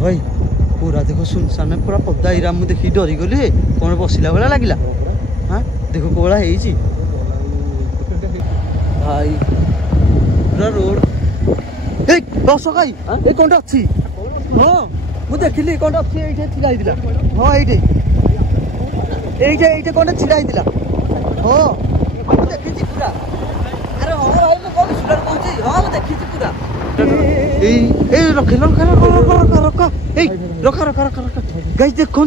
भाई पूरा देखो सुनसान पूरा पदा इरा मुझे देखी डरी गली कौन बसला भाया लगे हाँ देख कौला है भाई पूरा रोड दस भाई ये कौन अच्छी हाँ मुझे देखिली कौन अच्छी ये छिड़ा हाँ ये कौन छिड़ा हाँ मुझे देखी पूरा अरे हाँ भाई मैं कौन सुधार कौन हाँ मुझे देखी पूरा गाइस देखो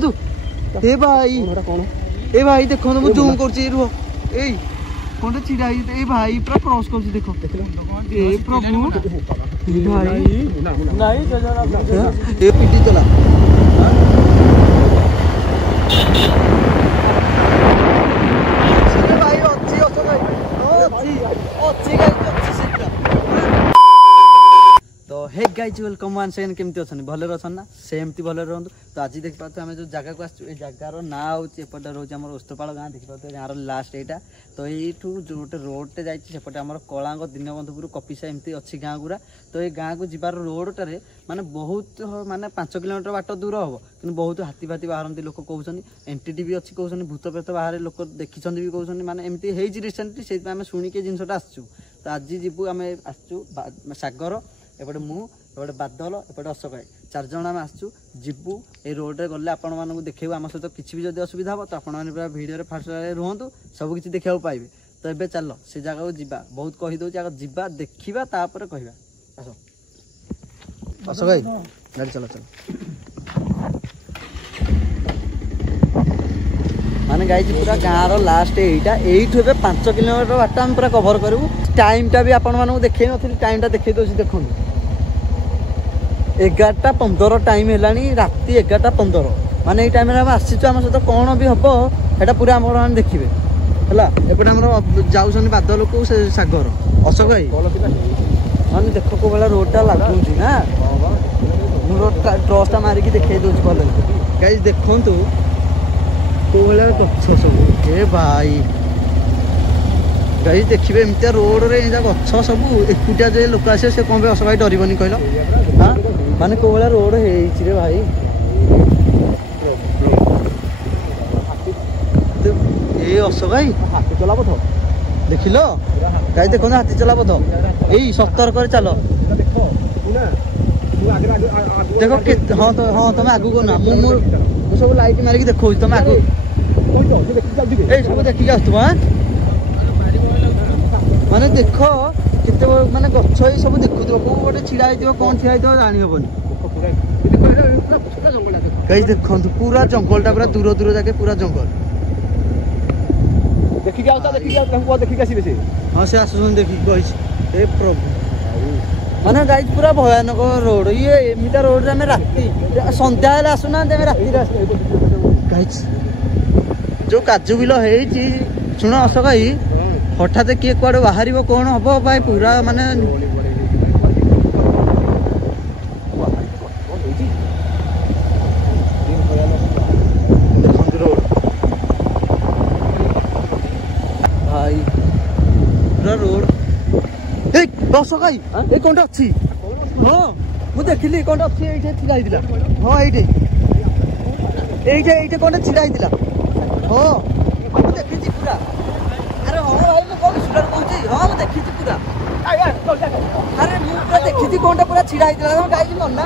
ए भाई देखो मुझे जूम कर रुह ए कौन छिड़ा ए भाई पूरा क्रॉस कर देखो ए प्रभु भाई ए पीटी चला भाई अच्छी तो hey guys welcome one second केमती अच्छा भले अच्छन ना सेमती भले रुहतु तो आज देखिए आम जो जगह को आसू जगार ना होपटे रोचे आम ओस्तपाड़ गाँ देखिए गाँव लास्ट यहाँ तो यू जो गोटे रोडटे जापटे आम कलांग दीनबंधुपुर कपिसा एमती अच्छी गाँ गुरा तो ये गाँव को जीवार रोडटे माने बहुत माने 5 किलोमीटर बाट दूर हम कि बहुत हाथी फाती बाहर लोक कहते एंटिटी भी अच्छी कहते भूत प्रेत बाहर लोक देखी भी कहते माने एमती रिसेंटली से आम शुणिके जिनटा आसचु तो आज जीवु आम आसचु सागर एपटे मुझे बादल एपटे अशोक भाई 4 जन आम आसचु जीवु ये रोड रे गले आपण मानक देखा आम सहित किसी भी जब असुविधा हो तो आपने पूरा भिडियो फास्ट रुहतु सब किसी देखा पाइबे तो ये चलो से जगह को जीवा बहुत कहीदे आगे जीवा देखा तापर कहवा आस अशोक भाई गाड़ी चलो चलो माने गाइज पूरा गाँव लास्ट यहीटा यू 5 किलोमीटर बाट आम पूरा कभर करूँ टाइमटा भी आपण मानक देखे नी टाइमटा देखी दूसरी देखो 11:15 टाइम है राति 11:15 माने टाइम आसीचु आम सहित कौन भी हम है पूरा आम देखिए है एपटे आम जाऊँ बादल को सागर अशोक भाई माने देख कौ भाया रोडटा लगुच ना ट्रस्टा मारिकी देखे दूसरी भल गाइज देखु कौ भाया गछ सब ए भाई गाइज देखिए एमती रोड रे गछ सब एकुटिया जो लोक आसे से कौन अशोक भाई डरबनी कहल हाँ माने कौ भाया रोड है भाई ए अशोक भाई हाथी चला पथ देख लो गाइज देखो हाथी चला पथ यही सतर्क चल देख हाँ तो हाँ तुम आगू ना मुझे सब लाइट मारिकी देखो तुम आगू सब देखिक आसुव माने देख केते माने गछ सब देखु कौ गोटे छिड़ा कौन ठिया जानी हेनी कहीं देखो पूरा जंगलटा पूरा दूर दूर जाके पूरा जंगल देखिक हाँ से आसुन देखिक ए प्रभु माने गाइज पूरा भयानक रोड ये एमती रोड आम राति सन्ध्या आसुना राति गाइज जो काजू बिल है शुण अशोक भाई हठात किए कुआड़े बाहर कौन हम भाई पूरा माने भाई पूरा रोड अशोक भाई ये कौन अच्छी हाँ मुझे देखिली कौन अच्छी ये छिड़ा हाँ ये कौन छिड़ा हाँ मुझे देखी पूरा अरे हाँ भाई मैं कौन सुधार कौन हाँ मुझे देखी पूरा अरे मुझे देखी कौन पूरा छिड़ा गाई मना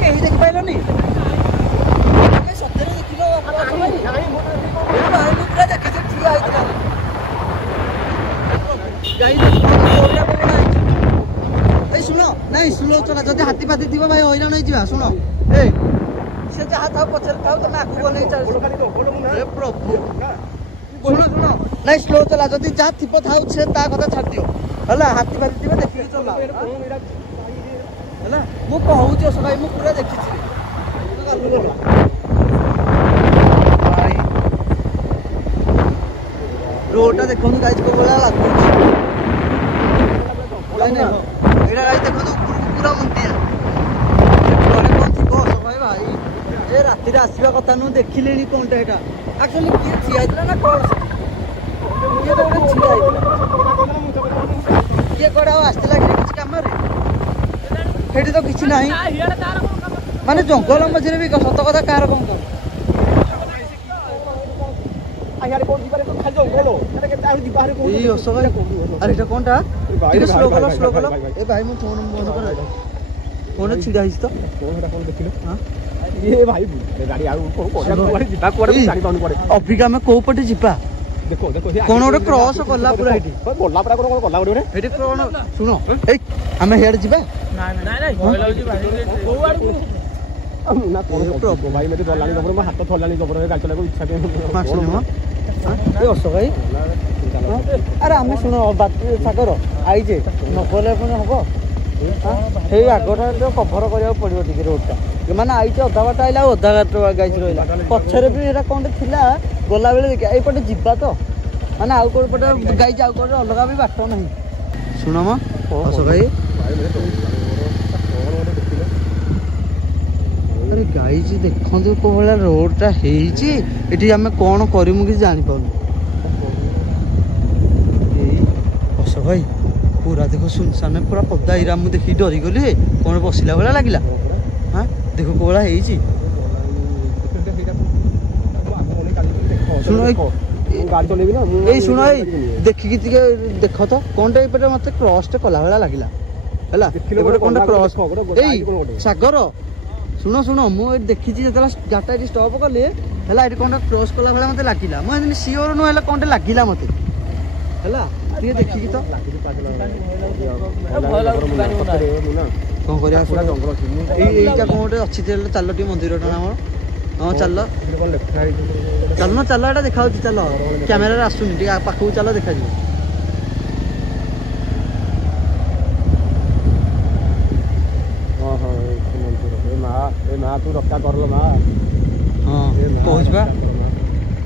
कहीं देख पाइलनी सतरे देख पूरा देखी ठिया शुण नाई स्लो चला जब हाथी फाती थी भाई हईराण हो शुण ए से जहाँ था पचर था तुम आगे नहीं प्रभु शुण शुण नाई स्लो चला जब जहाँ थी था कथा छाड़ दियो है हाथी फाती थी देखिए चला है मु कहूँ अशोक भाई मुझे पूरा देखी रोडटा देखो गाइज को भाया लगुच देखो पूरा मुंडिया भाई भाई जे राति आसवा कथा नु देखिले कौन टा एक्चुअली किए ठिया ना कौन किए कौन आसला किसी कम ସେଠି ତ କିଛି ନାହିଁ ମାନେ ଜଙ୍ଗଲ ମଝିରେ ବି ସତ କଥା କାହାର କଣ କର ଏଇ ଅସ ଭାଇ ଆରେ ଏଇଟା କଣଟା ଟିକେ ସ୍ଲୋ କଲ ଏ ଭାଇ ମୁଁ ଫୋନ ବନ୍ଦ କର ଫୋନ ଛିଡା ହେଇଛି ତ ଅବିକା ଆମେ କୋଉ ପଟେ ଯିବା କଣ ଗୋଟେ କ୍ରସ କଲା ପୁରା ଏଠି ଏଠି କଣ ଶୁଣ ଏଇ ଆମେ ହିଆଡେ ଯିବା ଆରେ ଆମେ ଶୁଣ ସାଗର ଆଇଛେ ନଗଲେ ପୁଣି ହବ ସେଇ ଆଗଟା କଭର କରିବାକୁ ପଡିବ ଟିକେ ରୋଡଟା ମାନେ ଆଇଛି ଅଧା ବାଟ ଆଇଲା ଆଉ ଅଧା ବାଟ ଗାଇଛି ରହିଲା ପଛରେ ବି ଏଇଟା କଣଟେ ଥିଲା ଗଲାବେଳେ ଦେଖିବା ଏଇପଟେ ଯିବା ତ ମାନେ ଆଉ କୋଉ ପଟେ ଗାଇଛି ଆଉ କୋଉଟେ ଅଲଗା ବି ବାଟ ନାହିଁ ଶୁଣ ମ ହସ ଭାଇ ଆରେ ଗାଇଛି ଦେଖନ୍ତୁ କୋଉ ଭଳିଆ ରୋଡଟା ହେଇଛି ଏଠି ଆମେ କଣ କରିମୁ କିଛି ଜାଣିପାରୁନୁ ଏଇ ହସ ଭାଇ पूरा देखो सुनसान पूरा पदा इरा मुझे देखी डरीगली कौन बसला भाया लगे हाँ देख कौला शुण देखिकी देख तो कौन टाइपे मत क्रॉस टे कला भाया लगे कौन क्रॉस सागर शुण शुण मुझे देखी जो गाटा ये स्टप कली है कौन क्रॉस कला भाया मत लगे मुझे सियोर नुह कौन लगे मत देखिकी तो कौन कर गोटे अच्छी चल टी मंदिर नाम हाँ चल चल ना चल एटा देखा चल कैमेरा आसुनी पाखक चल देखा हाँ कौच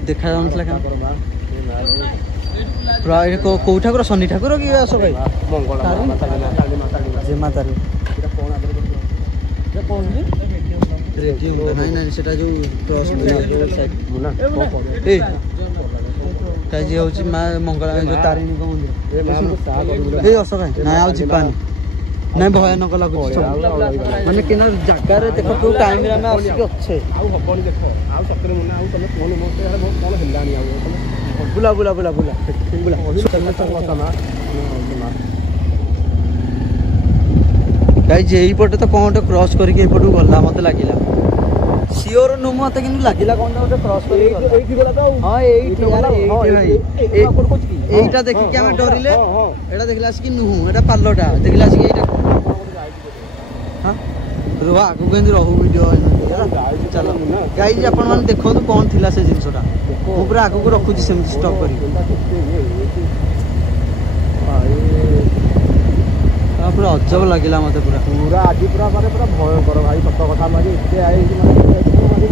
देखा जाऊन पूरा कौ ठाकुर शनि ठाकुर कि आस भाई जेमा तारी सेटा जो जी हूँ माँ मंगला जो तारिणी मंदिर ए अस भाई ना आज जापानी ना भयानक लगुच मैंने कि जगार देख जो टाइम अच्छे बुला बुला बुला बुला यही पटे तो कौन क्रॉस करके एपटू गला मत लगे सियोर नु मत कि लगे कौन गोटे क्रॉस एटा देखिक आम डरिले एटा देखला आसिक नुह एटा पालटा देखला आसिक एटा हां रुआ आगु केंदी रहू वीडियो चलो गाइस आपण माने देखो कौन थिला से जिंसटा मु पूरा आगु को रखुची सेमती स्टॉप करी पूरा अजब लगिला मते पूरा पूरा आज पूरा माने पूरा भयंकर भाई सत कथा माने इते आई माने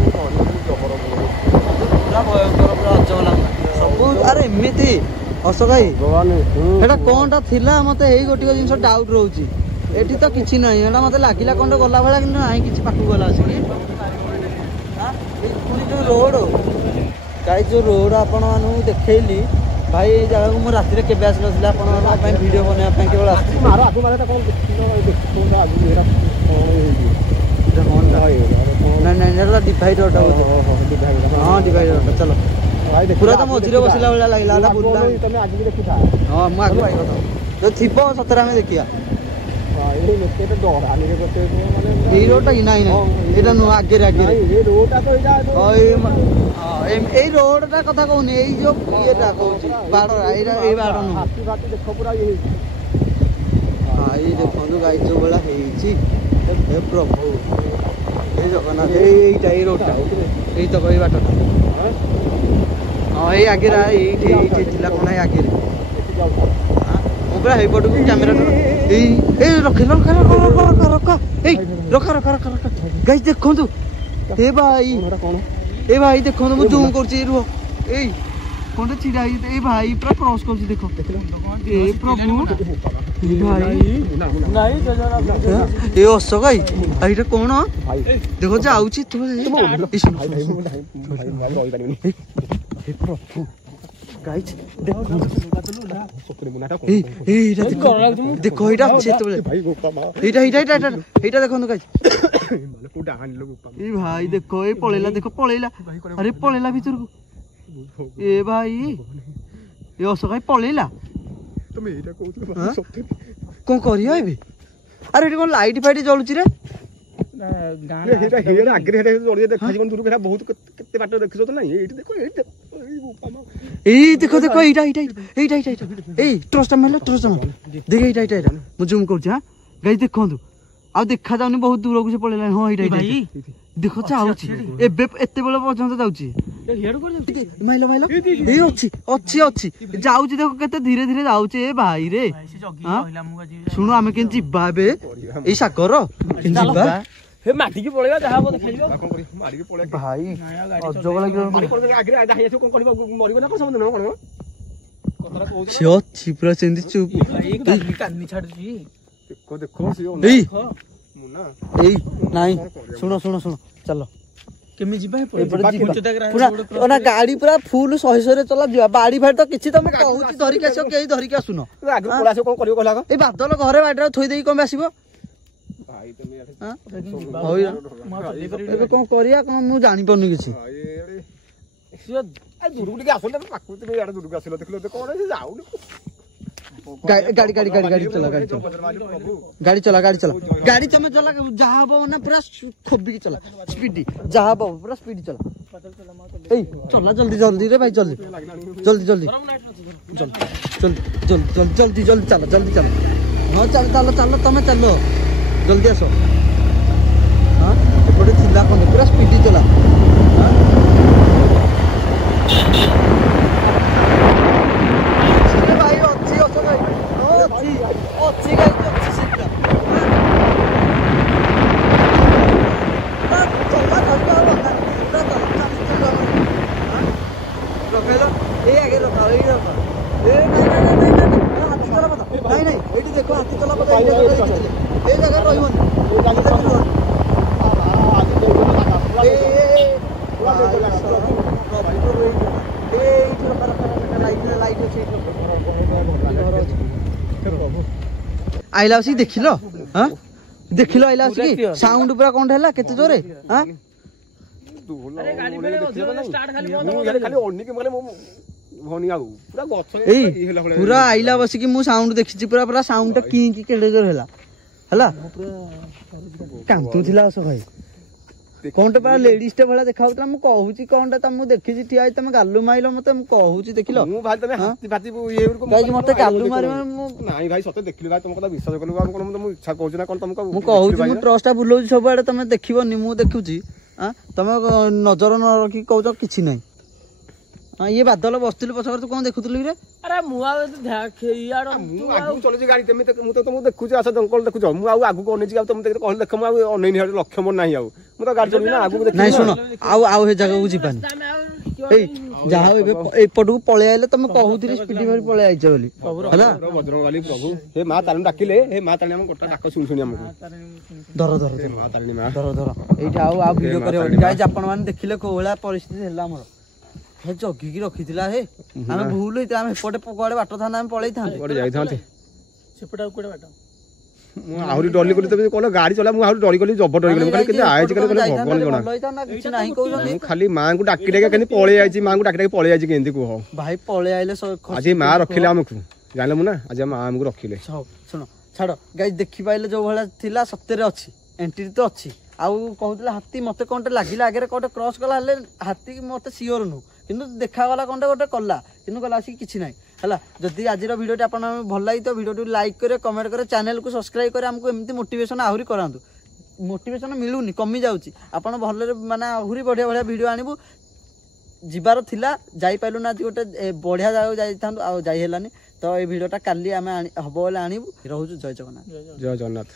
पूरा भयंकर पूरा अजब लागला सब अरे एमिति हस भाई एटा कोनटा थिला मते एई गोटी जिंस डाउट रहउची एठी तो किछि नाही एटा मते लागिला कोनटा गला भला कि नाही किछि पाकु गला आसी हां ए पुनी जो रोड गाइस जो रोड आपण मानु देखैली भाई ये जगह को मु राति रे केबे आस नसला आपण माने वीडियो बने अपन केवल आसी मारो आगु मारे त कोन देखो आगु मेरा कोन ना ना ना डिवाइडर टा हां डिवाइडर टा चलो भाई पूरा तो मझिरे बसिला वाला लागला ना पूरा तने आज भी देखि था हां मु आगु आइबो तो थिपो 17 में देखिया भाई लोके तो डरानी रे कोते माने ए रोडटा ही नाही एटा नु आगे आगे ए रोडटा तो एटा ओए हां ए रोडटा कथा कहूनी ए जो येटा कहूची बाड़ एटा ए बाड़ नु हाथी फाती देखो पूरा ये हां ए देखो गाइस जो बला हेची हे प्रभु ए जगन्नाथ एटा ए रोडटा ए तो कोई बाटटा हां ए आगे रा ए थिला कोना आगे रे हां मोबरा हे पटू कैमरा ए रख गाइस देखो ए भाई देखो मु जूम कर रुह ए कौन छिड़ा ए भाई पूरा क्रॉस कर देखो ए प्रभु ए अस गाई एटा कौन देखो जाउची तू गाइस देखो एटा देखो एटा अच्छे तो एटा देखो गाइस ए भाई देखो ए पळेला देखो पळेला अरे पळेला भीतर को ए भाई ए असो भाई पळेला तुम एटा कहउतले सत्य कोन करियो एबे अरे एटा कोन लाइट फाइट जळुची रे हेटा हेरा आगे हेटा जोड़िए देखा जीवन दूर हेरा बहुत केते बाट देखिसो त नहीं एटी देखो एटी ए देखो देखो एटा ए ट्रस्ट मेले ट्रस्ट देख एटा मु जूम करछ हां गाइस देखंतु आ देखा जाउनी बहुत दूर को से पळेला हां एटा भाई देखो चाउची एबे एते बेले पर्यंत जाउची हेड कर माइलो ए अछि जाउची देखो केते धीरे धीरे जाउची ए भाई रे सुनो आमे केन जिबा बे ए सागर केन जिबा हे माटी की पळेगा जहा बो देखाइबो कोन करी मारी के पळे भाई अजब लागियो मारी पळे आगे आधा हेसो कोन करिबो मरिबो ना को समझ न कोन कतरा कहू से अछि पूरा सेंदी चुप कान्नी छाड़ दी देखो देखो से ए मुना ए नाही सुनो चलो केमी जिबा पूरा ओना गाड़ी पूरा फुल 100 रे चला जिबा बाड़ी फाड़ तो किछि तमे कहूची धरि के आसो केही धरि के आसुनो आगे पळा से कोन करियो कहला ए बादल घरे बाडरा थोई देई कोन आसीबो भाई तुम हां होई एबे कोन करिया कोन मु जानि पनु किछि आ दूर गुडी के आसो ना पाकु तुम यार दूर के आसलो देखलो कोन से जाऊ गाड़ी चला गाड़ी तमे चला जहा हबो ना पूरा खोबी के चला स्पीड जहा हबो पूरा स्पीड चला ए चला जल्दी रे भाई जल्दी चला हां चलो तमे चलो जल्दी आसो हां एपटे चिल्ला कोन पूरा स्पीड चला हां भाई अच्छी सीधा नहीं देखो हाथी चला जगह आइला बसी देखिलो हां देखिलो आइला बसी साउंड पूरा कोन हैला केते जोरे हां अरे गाड़ी में स्टार्ट खाली बंद यार खाली ओनी के माने भनी आउ पूरा गछ पूरा आइला बसी कि मु साउंड देखिछि पूरा साउंड की केडे जोर हैला कांतु थिला सो भाई कोनटा पा लेडीज टे भला देखाउतला मु कहूची कोनटा तम देखिछि ठिया तम गालू माइलो मते मु कहूची देखिलो मु भाई तमे हाथी फाती ये को गाइस मते गालू मारी नाही भाई सते देखिलो भाई तुम कथा विश्वास करनु कोन मु इच्छा कहूची ना कोन तुमको मु कहूची मु ट्रस्ट बुलोजी सब आडे तमे देखिबोनी मु देखुची हां तमे नजर न रखी कहउछ किछि नाही हां ये बादल बसतिल पछकर तू कोन देखुतली रे अरे मुआ देख यार मु आगु चले जे गाड़ी तमे मु तो तुम देखुछ आसा जंगल देखुछ मु आगु कोन जी तुम कहल देख मु अनै नि लक्ष्य मोर नाही आउ मु तो गाड़ी चली ना आगु देख नहीं सुनो आउ हे जगह को जिबानी ए जहा एपटू पळे आइले तमे कहूतिरी स्पीड मारी पळे आइछ बोली हला बजरंगबली प्रभु हे मां तारण डाकिले हे मां तारण हम गोटा डाक सुनि सुनि हमको धर मां तारण मां धर एटा आउ वीडियो करे गाइस आपण माने देखिले कोहला परिस्थिति हैला हमर हे जगी की रखितिला हे हम भूल होई हम एपटे पकड़े बाट थाना हम पळै थांते कोडे जाई थांते सेपटा कोडे बाट मु आहुरी डरली कोली तबे कोलो गाड़ी चला मु आहुरी डरी कोली जबर डरी कोली केते आइछ कोली भगवान जणा किछ नाही कहउछनी खाली मां को डाकी डाके केनी पळे आइछ मां को डाकी डाके पळे आइछ केंदी को भाई पळे आइले आज मां रखिले हमकु जानले मु ना आज मां हमकु रखिले सुनो छाड़ो गाइस देखि पाइले जो भला थिला सत्य रे अछि एंट्री तो अछि आउ कहउतला हाथी मते कोनटे लागिला आगे कोटे क्रॉस कला हले हाथी मते सियोर नु किंतु देखा गला कोनटे गोटे कला किंतु गला आसी किछि नाही हला जदी आजिर वीडियो आपन भल लागि तो वीडियो लाइक करे कमेंट करे चैनल को सब्सक्राइब करे हमको एमती मोटिवेशन आहुरी करांतु मोटिवेशन मिलुनी कमी जाउची आपन भल माने आहुरी बढ़िया बढ़िया वीडियो आनिबु जिबार थिला जाई पाइलु ना गोटे बढ़िया जाय जाई थांतु आ जाई हेलानी तो ए वीडियोटा काली आमे हबो बोले आनिबु रहउछु जय जगन्नाथ।